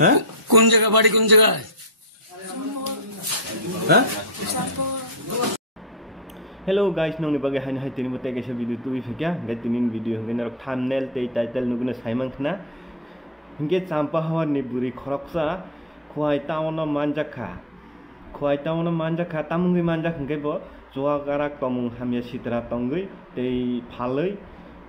হ্যাঁ কোন জায়গা বাড়ি কোন জায়গায় হ্যাঁ Hello guys, nong ni bagai hain hai tini botai kaisa video tu ifekya gai tini video hingga narok thumbnail tei title nuguna saimang khna hingga champa hawa ni buri khoroksa khwai taono manjakha tamungui manjak hingga bo joa garak tomung hamya sitra tongui tei phaloi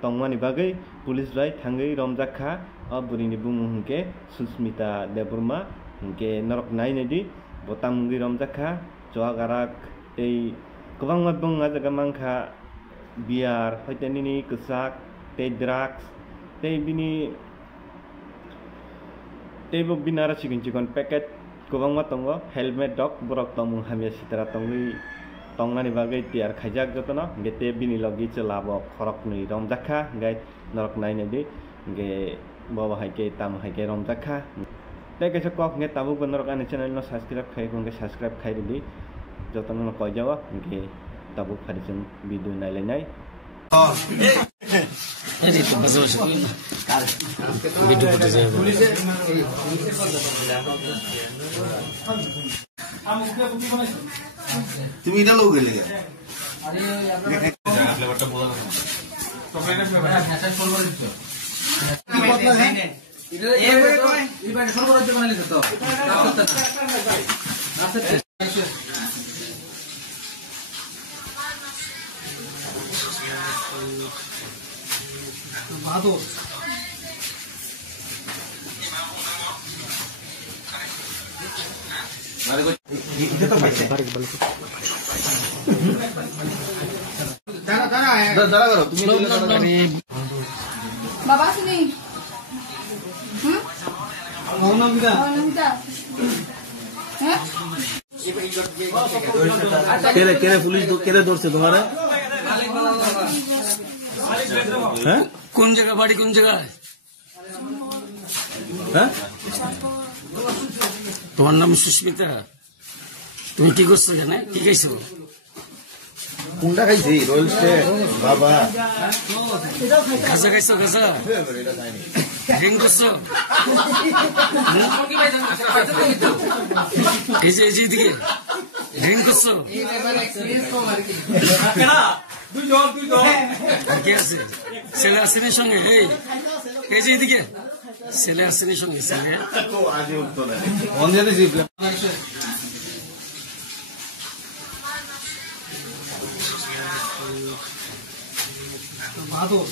tongmani bagai police bai thangai romjakha a buri ni bumu hingga Susmita Deburma hingga narok nai nedi bo tamungui romjakha joa garak tei Kubang mabung nga jaga mangka biar hoite nini kesak tei drugs tei bini tei bo binara cikon paket kubang matongo helmet dok borok tomung hamya sitara tongui tongani bagai tiar khajak jotono gete bini logi celabo khorok ni romjakha gai norok nai nedi ge bawa haike tam haike romjakha tei kaisa kok nge tabu benorok ani channel no subscribe khai ko nge subscribe khai di jotono no ko jawa nge tabu khadijun video nai Ini tu pasal video foto saya. তুমি এটা লোক গেলে Bahadur. itu tuh baik. Dara karo, তুমি Bapak sini. Mau nam kita. केरे police तो केरे दूर से तुम्हारा हैं কোন জায়গা বাড়ি কোন জায়গায় हैं তোমার নাম সুস্মিতা তুমি কি করছো জানে কি খাইছো কোনটা খাইছি রোল স্টেক বাবা খাজা খাইছো খাজা ড্রিং করছো এই যে এদিকে ড্রিং করছো আর কে আছে ছেলে আসেনি সঙ্গে এই যে এদিকে ছেলে আসেনি সঙ্গে ছেলে বাহাদুর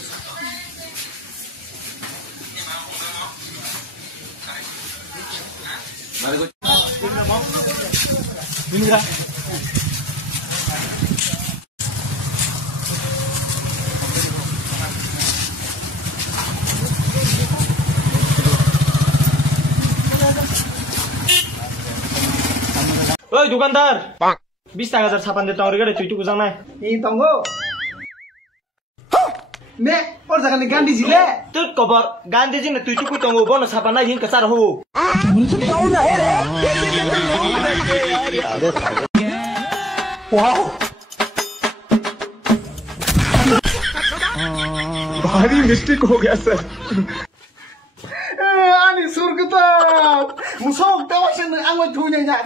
Oi dukandar, 20 টাকা ছাপান দে তংরে গড়ে তুইটুকু জানাই এই তঙ্গো মে ওর জায়গায় গান্ধী জিলে তুই কবর গান্ধীজি না তুইটুকু তঙ্গো বন ছাপান নাই হিন কাচার হো वाओ भारी मिस्टेक हो गया sir ani surgata musok tawasan ang mo thunya nya